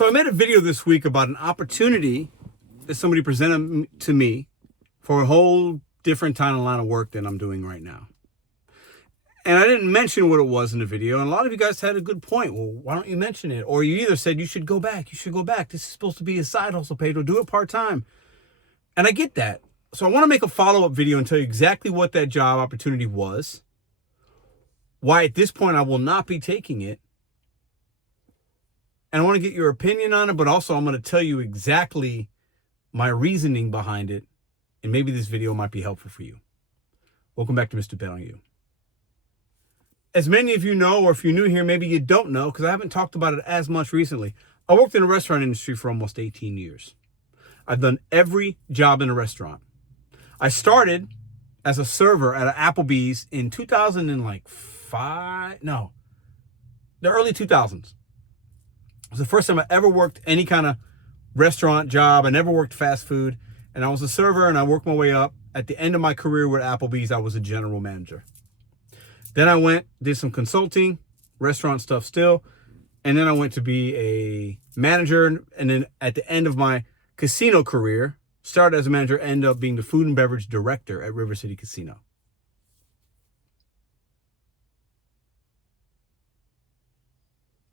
So I made a video this week about an opportunity that somebody presented to me for a whole different kind of line of work than I'm doing right now. And I didn't mention what it was in the video. And a lot of you guys had a good point. Well, why don't you mention it? Or you either said, you should go back. This is supposed to be a side hustle, Pedro. Do it part-time. And I get that. So I want to make a follow-up video and tell you exactly what that job opportunity was. Why at this point I will not be taking it. And I want to get your opinion on it, but also I'm going to tell you exactly my reasoning behind it. And maybe this video might be helpful for you. Welcome back to Mr.BetonYou. As many of you know, or if you're new here, maybe you don't know, because I haven't talked about it as much recently. I worked in the restaurant industry for almost 18 years. I've done every job in a restaurant. I started as a server at an Applebee's in 2005. No, the early 2000s. It was the first time I ever worked any kind of restaurant job. I never worked fast food. And I was a server and I worked my way up. At the end of my career with Applebee's, I was a general manager. Then I did some consulting, restaurant stuff still. And then I went to be a manager. And then at the end of my casino career, started as a manager, ended up being the food and beverage director at River City Casino.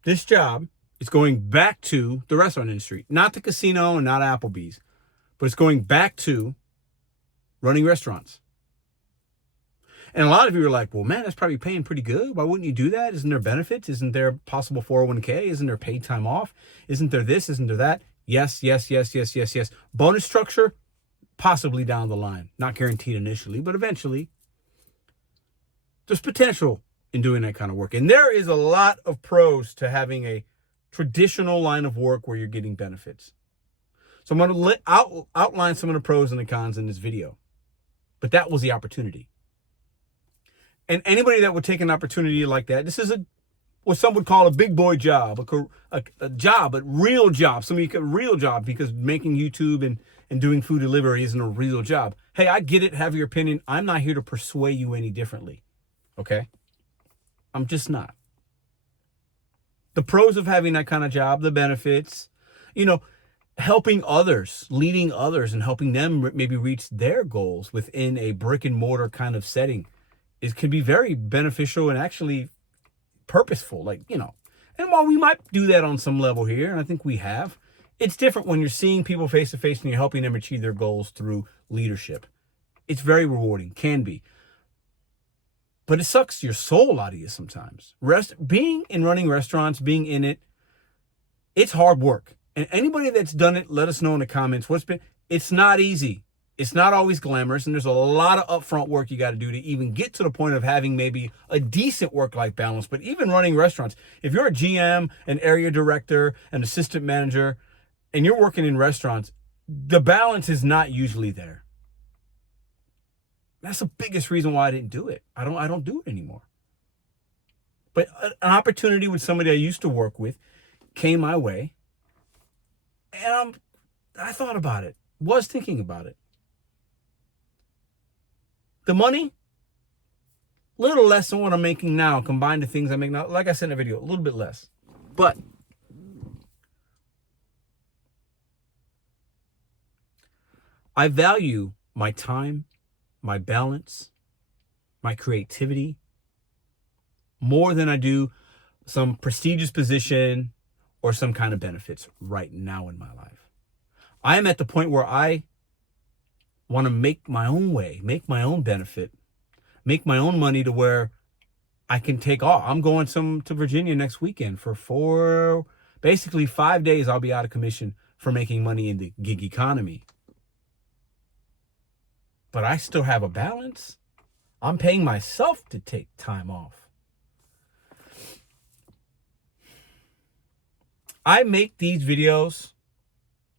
This job is going back to the restaurant industry, not the casino and not Applebee's, but it's going back to running restaurants. And a lot of you are like, well, man, that's probably paying pretty good. Why wouldn't you do that? Isn't there benefits? Isn't there possible 401k? Isn't there paid time off? Isn't there this? Isn't there that? Yes. Bonus structure, possibly down the line. Not guaranteed initially, but eventually. There's potential in doing that kind of work. And there is a lot of pros to having a traditional line of work where you're getting benefits. So I'm going to outline some of the pros and the cons in this video. But that was the opportunity. And anybody that would take an opportunity like that, this is what some would call a big boy job, a job, a real job. Somebody a real job, because making YouTube and doing food delivery isn't a real job. Hey, I get it. Have your opinion. I'm not here to persuade you any differently. Okay? I'm just not. The pros of having that kind of job, the benefits, helping others, leading others, and helping them maybe reach their goals within a brick and mortar kind of setting can be very beneficial and actually purposeful. And while we might do that on some level here, and I think we have, it's different when you're seeing people face to face and you're helping them achieve their goals through leadership. It's very rewarding, can be. But it sucks your soul out of you sometimes. Being in running restaurants, being in it, it's hard work. And anybody that's done it, let us know in the comments. It's not easy. It's not always glamorous. And there's a lot of upfront work you got to do to even get to the point of having maybe a decent work-life balance. But even running restaurants, if you're a GM, an area director, an assistant manager, and you're working in restaurants, the balance is not usually there. That's the biggest reason why I didn't do it. I don't do it anymore. But an opportunity with somebody I used to work with came my way. And I thought about it, was thinking about it. The money, a little less than what I'm making now, combined to things I make now. Like I said in the video, a little bit less. But I value my time, my balance, my creativity more than I do some prestigious position or some kind of benefits right now in my life. I am at the point where I want to make my own way, make my own benefit, make my own money to where I can take off. I'm going to Virginia next weekend for basically 5 days. I'll be out of commission for making money in the gig economy. But I still have a balance. I'm paying myself to take time off. I make these videos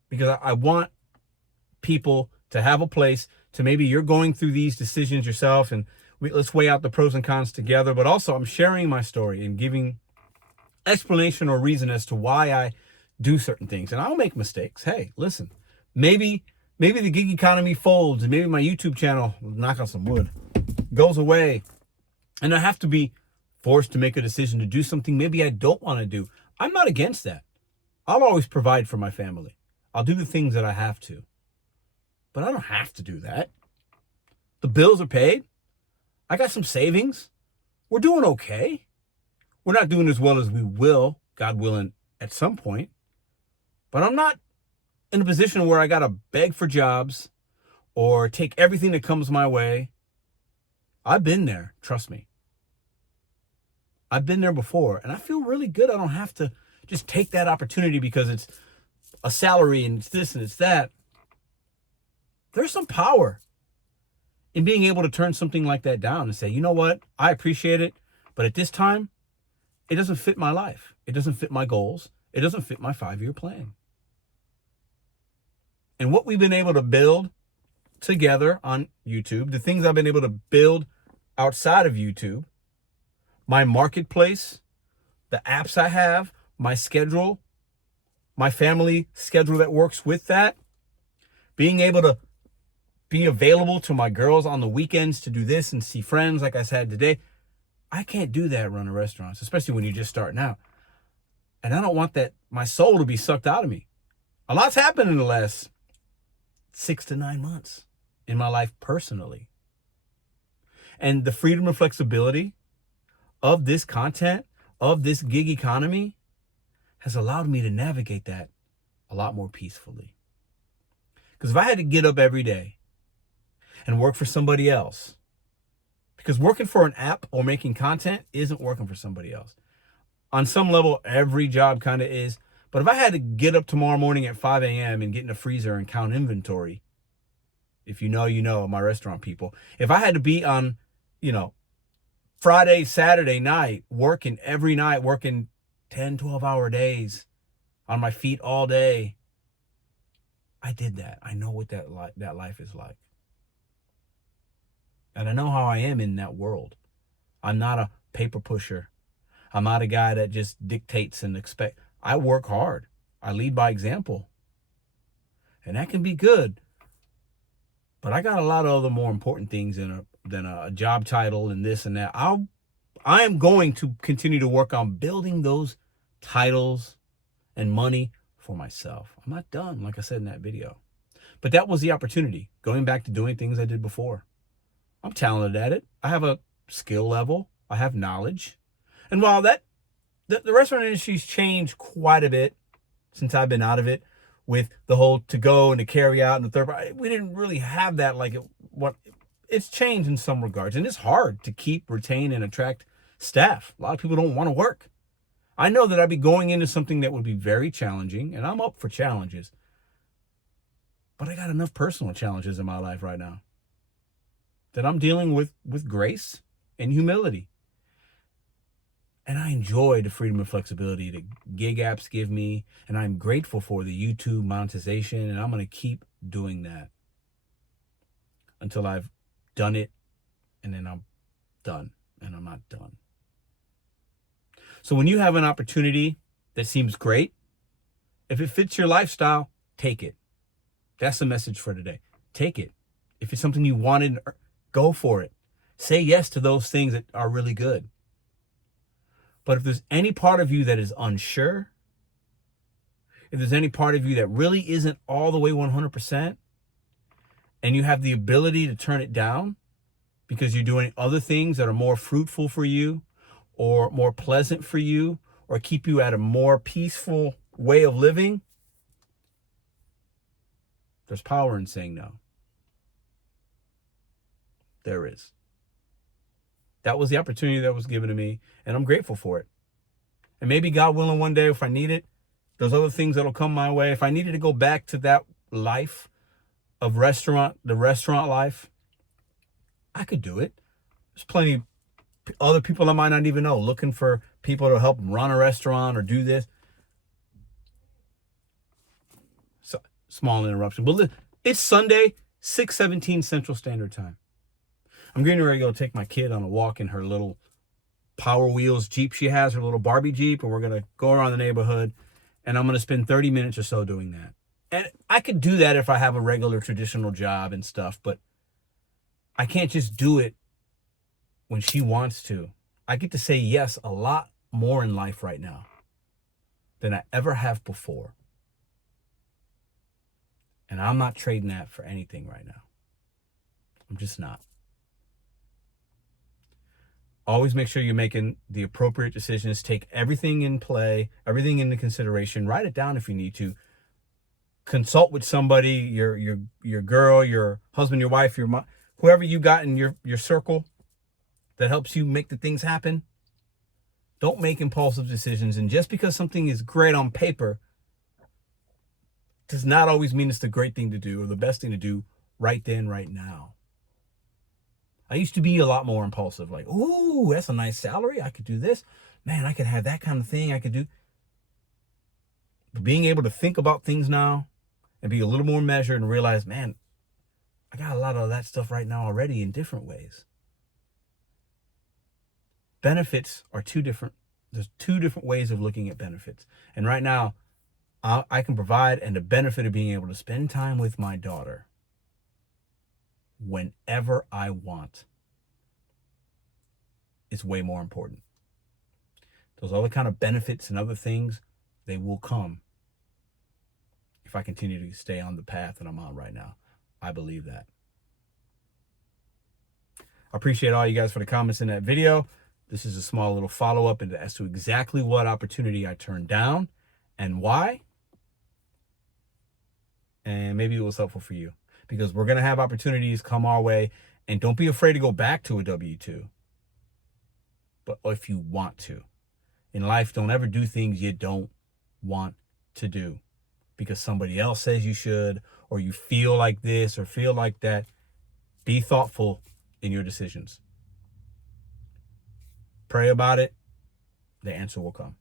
because I want people to have a place to, maybe you're going through these decisions yourself, and let's weigh out the pros and cons together. But also I'm sharing my story and giving explanation or reason as to why I do certain things. And I'll make mistakes. Hey, listen, maybe the gig economy folds and maybe my YouTube channel, knock on some wood, goes away. And I have to be forced to make a decision to do something maybe I don't want to do. I'm not against that. I'll always provide for my family. I'll do the things that I have to. But I don't have to do that. The bills are paid. I got some savings. We're doing okay. We're not doing as well as we will, God willing, at some point. But I'm not in a position where I got to beg for jobs or take everything that comes my way. I've been there, trust me. I've been there before, and I feel really good. I don't have to just take that opportunity because it's a salary and it's this and it's that. There's some power in being able to turn something like that down and say, you know what, I appreciate it, but at this time, it doesn't fit my life. It doesn't fit my goals. It doesn't fit my 5-year plan. And what we've been able to build together on YouTube, the things I've been able to build outside of YouTube, my marketplace, the apps I have, my schedule, my family schedule that works with that, being able to be available to my girls on the weekends to do this and see friends like I said today. I can't do that running restaurants, especially when you're just starting out. And I don't want that, my soul to be sucked out of me. A lot's happened in the last 6 to 9 months in my life personally. And the freedom and flexibility of this content, of this gig economy, has allowed me to navigate that a lot more peacefully. Because if I had to get up every day and work for somebody else, because working for an app or making content isn't working for somebody else. On some level, every job kind of is. But if I had to get up tomorrow morning at 5 a.m. and get in the freezer and count inventory, if you know, you know, my restaurant people, if I had to be on, Friday, Saturday night, working every night, working 10, 12-hour days on my feet all day, I did that. I know what that life is like. And I know how I am in that world. I'm not a paper pusher. I'm not a guy that just dictates and expect. I work hard. I lead by example. And that can be good. But I got a lot of other more important things than a job title and this and that. I am going to continue to work on building those titles and money for myself. I'm not done, like I said in that video. But that was the opportunity, going back to doing things I did before. I'm talented at it. I have a skill level. I have knowledge. And while the restaurant industry's changed quite a bit since I've been out of it, with the whole to go and to carry out and the third, we didn't really have that it's changed in some regards. And it's hard to keep, retain, and attract staff. A lot of people don't want to work. I know that I'd be going into something that would be very challenging, and I'm up for challenges. But I got enough personal challenges in my life right now that I'm dealing with grace and humility. And I enjoy the freedom and flexibility that gig apps give me. And I'm grateful for the YouTube monetization. And I'm going to keep doing that until I've done it. And then I'm done. And I'm not done. So when you have an opportunity that seems great, if it fits your lifestyle, take it. That's the message for today. Take it. If it's something you wanted, go for it. Say yes to those things that are really good. But if there's any part of you that is unsure, if there's any part of you that really isn't all the way 100%, and you have the ability to turn it down because you're doing other things that are more fruitful for you or more pleasant for you or keep you at a more peaceful way of living, there's power in saying no. There is. That was the opportunity that was given to me, and I'm grateful for it. And maybe God willing, one day if I need it, there's other things that'll come my way. If I needed to go back to that life of the restaurant life, I could do it. There's plenty of other people I might not even know looking for people to help run a restaurant or do this. So, small interruption. But it's Sunday, 6:17 Central Standard Time. I'm getting ready to go take my kid on a walk in her little Power Wheels Jeep she has, her little Barbie Jeep, and we're going to go around the neighborhood, and I'm going to spend 30 minutes or so doing that. And I could do that if I have a regular traditional job and stuff, but I can't just do it when she wants to. I get to say yes a lot more in life right now. than I ever have before. And I'm not trading that for anything right now. I'm just not. Always make sure you're making the appropriate decisions. Take everything in play, everything into consideration. Write it down if you need to. Consult with somebody, your girl, your husband, your wife, your mom, whoever you got in your circle that helps you make the things happen. Don't make impulsive decisions. And just because something is great on paper does not always mean it's the great thing to do or the best thing to do right then, right now. I used to be a lot more impulsive, like, ooh, that's a nice salary. I could do this. Man, I could have that kind of thing I could do. But being able to think about things now and be a little more measured and realize, man, I got a lot of that stuff right now already in different ways. Benefits are there's two different ways of looking at benefits. And right now, I can provide, and the benefit of being able to spend time with my daughter whenever I want is way more important. Those other kind of benefits and other things, they will come if I continue to stay on the path that I'm on right now. I believe that. I appreciate all you guys for the comments in that video. This is a small little follow-up as to exactly what opportunity I turned down and why. And maybe it was helpful for you, because we're going to have opportunities come our way, and don't be afraid to go back to a W-2. But if you want to. In life, don't ever do things you don't want to do because somebody else says you should, or you feel like this or feel like that. Be thoughtful in your decisions. Pray about it. The answer will come.